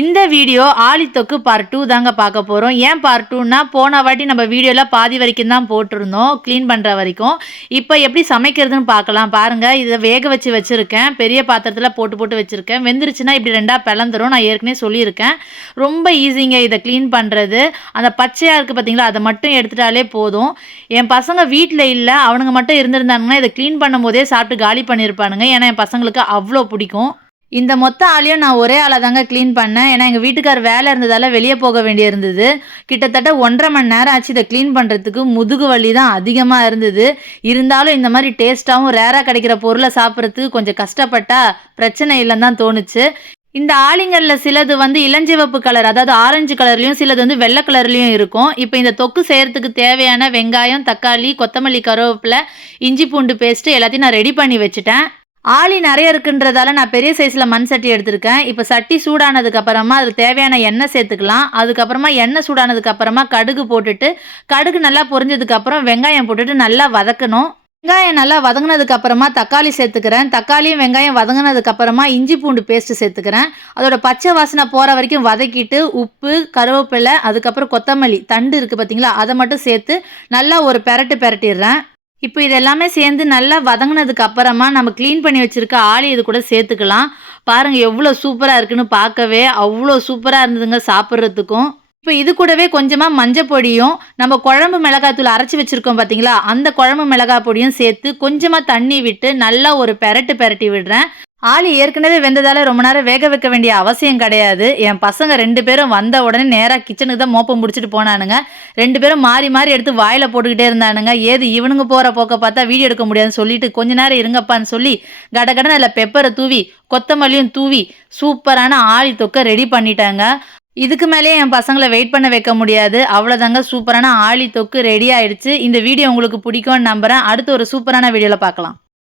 இந்த video ஆலித்தொக்கு part two தாங்க பார்க்க போகிறோம் ஏன் பார்ட் டூன்னா போன வாட்டி நம்ம வீடியோவில் பாதி வரைக்கும் தான் போட்டிருந்தோம் க்ளீன் பண்ணுற வரைக்கும். இப்போ எப்படி சமைக்கிறதுன்னு பார்க்கலாம். பாருங்கள் இதை வேக வச்சு வச்சுருக்கேன். பெரிய பாத்திரத்தில் போட்டு போட்டு வச்சுருக்கேன். வெந்துருச்சுன்னா இப்படி ரெண்டாக பிளந்துரும். நான் ஏற்கனவே சொல்லியிருக்கேன். ரொம்ப ஈஸிங்க இதை க்ளீன் பண்ணுறது அந்த பச்சையாக இருக்குது பார்த்தீங்களா அதை மட்டும் எடுத்துட்டாலே போதும். என் பசங்க வீட்டில் இல்லை அவனுங்க மட்டும் இருந்திருந்தாங்கன்னா இதை க்ளீன் பண்ணும்போதே சாப்பிட்டு காலி பண்ணியிருப்பானுங்க. ஏன்னா என் பசங்களுக்கு அவ்வளோ பிடிக்கும். இந்த மொத்த ஆளையும் நான் ஒரே ஆளாக தாங்க க்ளீன் பண்ணேன். ஏன்னா எங்கள் வீட்டுக்கார் வேலை இருந்ததால் வெளியே போக வேண்டியிருந்தது கிட்டத்தட்ட ஒன்றரை மணி நேரம் ஆச்சு இதை க்ளீன் பண்ணுறதுக்கு முதுகு வலி தான் அதிகமாக இருந்தது. இருந்தாலும் இந்த மாதிரி டேஸ்ட்டாகவும் ரேராக கிடைக்கிற பொருளை சாப்பிட்றதுக்கு கொஞ்சம் கஷ்டப்பட்டா பிரச்சனை இல்லைன்னு தான் தோணுச்சு. இந்த ஆலிங்கரில் சிலது வந்து இளஞ்சிவப்பு கலர் அதாவது ஆரஞ்சு கலர்லேயும் சிலது வந்து வெள்ளை கலர்லையும் இருக்கும். இப்போ இந்த தொக்கு செய்கிறதுக்கு தேவையான வெங்காயம் தக்காளி கொத்தமல்லி கருவேப்பிலை இஞ்சி பூண்டு பேஸ்ட்டு எல்லாத்தையும் நான் ரெடி பண்ணி வச்சுட்டேன். ஆளி நிறைய இருக்குன்றதால நான் பெரிய சைஸில் மண் சட்டி எடுத்திருக்கேன். இப்போ சட்டி சூடானதுக்கு அப்புறமா அதுக்கு தேவையான எண்ணெய் சேர்த்துக்கலாம். அதுக்கப்புறமா எண்ணெய் சூடானதுக்கு அப்புறமா கடுகு போட்டுட்டு கடுகு நல்லா பொரிஞ்சதுக்கு அப்புறம் வெங்காயம் போட்டுட்டு நல்லா வதக்கணும். வெங்காயம் நல்லா வதங்கினதுக்கு அப்புறமா தக்காளி சேர்த்துக்கிறேன். தக்காளியும் வெங்காயம் வதங்கினதுக்கு அப்புறமா இஞ்சி பூண்டு பேஸ்ட்டு சேர்த்துக்கிறேன். அதோட பச்சை வாசனை போகிற வரைக்கும் வதக்கிட்டு உப்பு கருவேப்பிலை அதுக்கப்புறம் கொத்தமல்லி தண்டு இருக்குது பார்த்தீங்களா அதை மட்டும் சேர்த்து நல்லா ஒரு பெரட்டு பெரட்டிடுறேன். இப்போ இதெல்லாமே சேர்ந்து நல்லா வதங்கினதுக்கு அப்புறமா நம்ம க்ளீன் பண்ணி வச்சுருக்க ஆளி இது கூட சேர்த்துக்கலாம். பாருங்கள் எவ்வளோ சூப்பராக இருக்குன்னு பார்க்கவே அவ்வளோ சூப்பராக இருந்ததுங்க சாப்பிட்றதுக்கும். இப்போ இது கூடவே கொஞ்சமாக மஞ்சள் பொடியும் நம்ம குழம்பு மிளகாத்தூள் அரைச்சி வச்சுருக்கோம் பார்த்தீங்களா அந்த குழம்பு மிளகாய் பொடியும் சேர்த்து கொஞ்சமாக தண்ணி விட்டு நல்லா ஒரு பெரட்டு பெரட்டி விடுறேன். ஆளி ஏற்கனவே வெந்ததால ரொம்ப நேரம் வேக வைக்க வேண்டிய அவசியம் கிடையாது. என் பசங்க ரெண்டு பேரும் வந்த உடனே நேராக கிச்சனுக்கு தான் மோப்பம் முடிச்சுட்டு போனானுங்க. ரெண்டு பேரும் மாறி மாறி எடுத்து வாயில் போட்டுக்கிட்டே இருந்தானுங்க. ஏது இவனுங்க போகிற போக்க பார்த்தா வீடியோ எடுக்க முடியாதுன்னு சொல்லிட்டு கொஞ்ச நேரம் இருங்கப்பான்னு சொல்லி கடகடன்னு அதில் பெப்பரை தூவி கொத்தமல்லியும் தூவி சூப்பரான ஆளி தொக்கை ரெடி பண்ணிட்டாங்க. இதுக்கு மேலேயே என் பசங்களை வெயிட் பண்ண வைக்க முடியாது. அவ்வளோதாங்க சூப்பரான ஆளி தொக்கு ரெடி ஆயிடுச்சு. இந்த வீடியோ உங்களுக்கு பிடிக்கும்னு நம்புகிறேன் அடுத்து ஒரு சூப்பரான வீடியோவில் பார்க்கலாம்.